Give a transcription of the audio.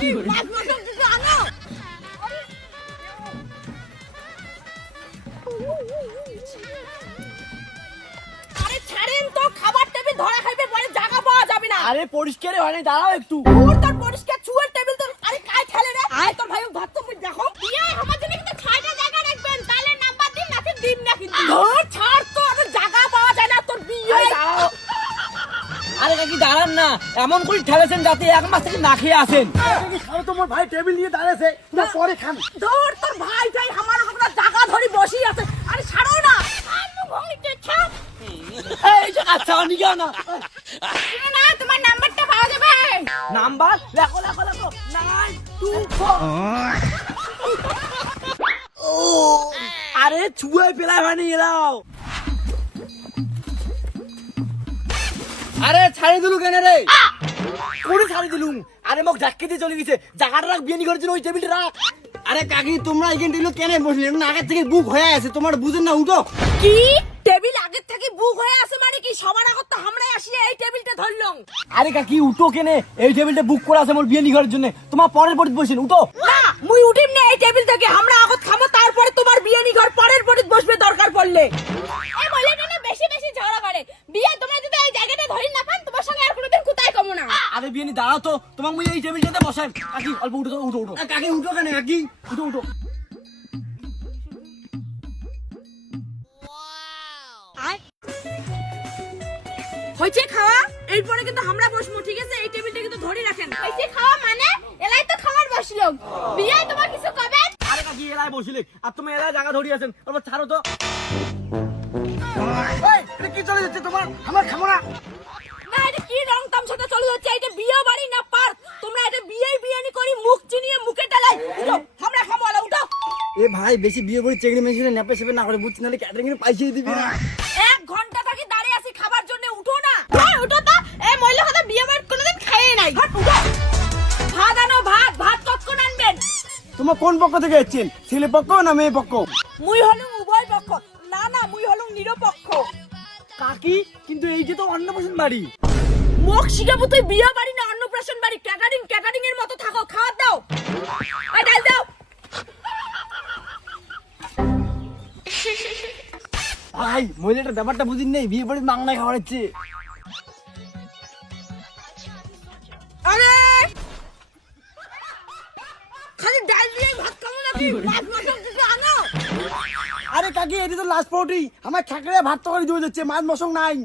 নাকি মাছ মাংস কিছু আনো। আরে ছাড়েন তো, খাবার টেবিল ধরা খাইবে পরে জায়গা পাওয়া যাবে না। আরে পরিষ্কার হয় না, দাঁড়াও একটু। ওর তোর পরিষ্কার চুয়ের টেবিল তো। আরে কাই খেলে রে, আয় তোর ভাই ধর তো দেখো। বিয়ে আমার জন্য কিন্তু ছয়টা জায়গা রাখবেন, তাহলে নাম্বার দিন নাকি দিন না কিন্তু। ধর ছাড় তো, আর জায়গা পাওয়া যায় না তোর বিয়ে। আরে কাকি দাঁড়ান না, এমন করে ঠেলেছেন যাতে এক মাস থেকে না খেয়ে আসেন। খাও, তোমার ভাই টেবিল নিয়ে দাঁড়াছে, না পরে খান। ধর তোর ভাই ভাই আমার ওখানে জায়গা ধরে বসি আছে। আরে ছাড়ো না, আরে ভাইকে ছাড়। এই যে আচ্ছা নিগা না না তোমার নাম্বারটা পাওয়া যাবে। নাম্বার লেখো লেখো লেখো 924। ও আরে ছুঁয়ে ফেলাই হয়নি এলাও। আরে ছাড়ি দিলু কেন রে? কোন ছাড়ি দিলু? আরে মোক ধাক্কে দিয়ে চলে গেছে। জায়গাটা রাখ, বিয়ে করার জন্য ওই টেবিলটা রাখ। আরে কাকি তোমরা এখান থেকে কেন বসলে? না আগে থেকে বুক হয়ে আছে, তোমার বুঝেন না? উঠো। কি টেবিল আগে থেকে বুক হয়ে আছে মানে কি? সবার আগত তো আমরাই আসি এই টেবিলটা ধরলং। আরে কাকি উঠো কেনে? এই টেবিলটা বুক করা আছে মোর বিয়ে করার জন্য। তোমার পরের পরিত বসেন, উঠো। না মুই উঠিম না এই টেবিল থেকে। আমরা আগত খামো, তারপরে তোমার বিয়ে নি ঘর পরের পরিত বসবে দরকার পড়লে। এ বলে কেন বেশি বেশি ঝগড়া করে? বিয়ে তোমরা যদি এই জায়গাটা ধরি না পান, তোমার সঙ্গে আর কোনোদিন কোথায় কমো না। আরে বিয়ে দাঁড়াও তো, তোমার মুই এই টেবিলটাতে বসাই। কাকি অল্প উঠো তো, উঠো উঠো। কাকি উঠো কেন? কাকি উঠো উঠো। হইছে খাওয়া, এরপরে কিন্তু আমরা বসবো, ঠিক আছে? এই টেবিলটা কিন্তু ধরে রাখেন। হইছে খাওয়া মানে এলাই তো খাবার বসলো। বিয়ে তোমার কিছু কবে? আরে কাকি এলাই বসিলে, আর তুমি এলাই জায়গা ধরি আছেন, অল্প ছাড়ো তো। এই এটা কি চলে যাচ্ছে তোমার? আমার খাবো না। না এটা কি রং তামসাটা চলে যাচ্ছে? এটা বিয়ে বাড়ি না পার্ক? তোমরা এটা বিয়েনি করি মুখ চিনিয়ে মুখে ডালাই। উঠো, আমরা খাবো আলা, উঠো। এ ভাই বেশি বিয়ে করে চেগড়ি মেশিনে নেপে সেপে না করে, বুঝছি নাহলে ক্যাটারিং এর পয়সা দিবি না। 1 ঘন্টা থাকি দাঁড়িয়ে আছি খাবার জন্য, উঠো না। হ্যাঁ উঠো তো। এই মহিলা কথা বিয়ে বাড়ি কোনোদিন খাইয়ে নাই। হট উঠো। ভাত আনো, ভাত ভাত কতক্ষণ আনবেন? তোমার কোন পক্ষ থেকে এসেছেন? ছেলে পক্ষ না মেয়ে পক্ষ? মুই হলুম উভয় পক্ষ। না না মুই হলুম নিরপেক্ষ। কাকি কিন্তু এই যে তো অন্নপ্রাশন বাড়ি। মুখ শিখাবো তুই বিয়ে বাড়ি না অন্নপ্রাশন বাড়ি? ক্যাটারিং এর মতো থাকো, খাওয়া দাও। এই ডাল দাও। ভাই মহিলাটার ব্যাপারটা বুঝিন নেই, বিয়ে বাড়ি মাংনা খাওয়া হচ্ছে। আরে খালি ডাল দিয়ে ভাত খাবো নাকি? মাছ মাংস কিছু আনো। আরে কাকি এটা তো লাস্ট পার্টি, আমার ঠাকুরে ভাত তরকারি দিয়ে যাচ্ছে, মাছ মশং নাই।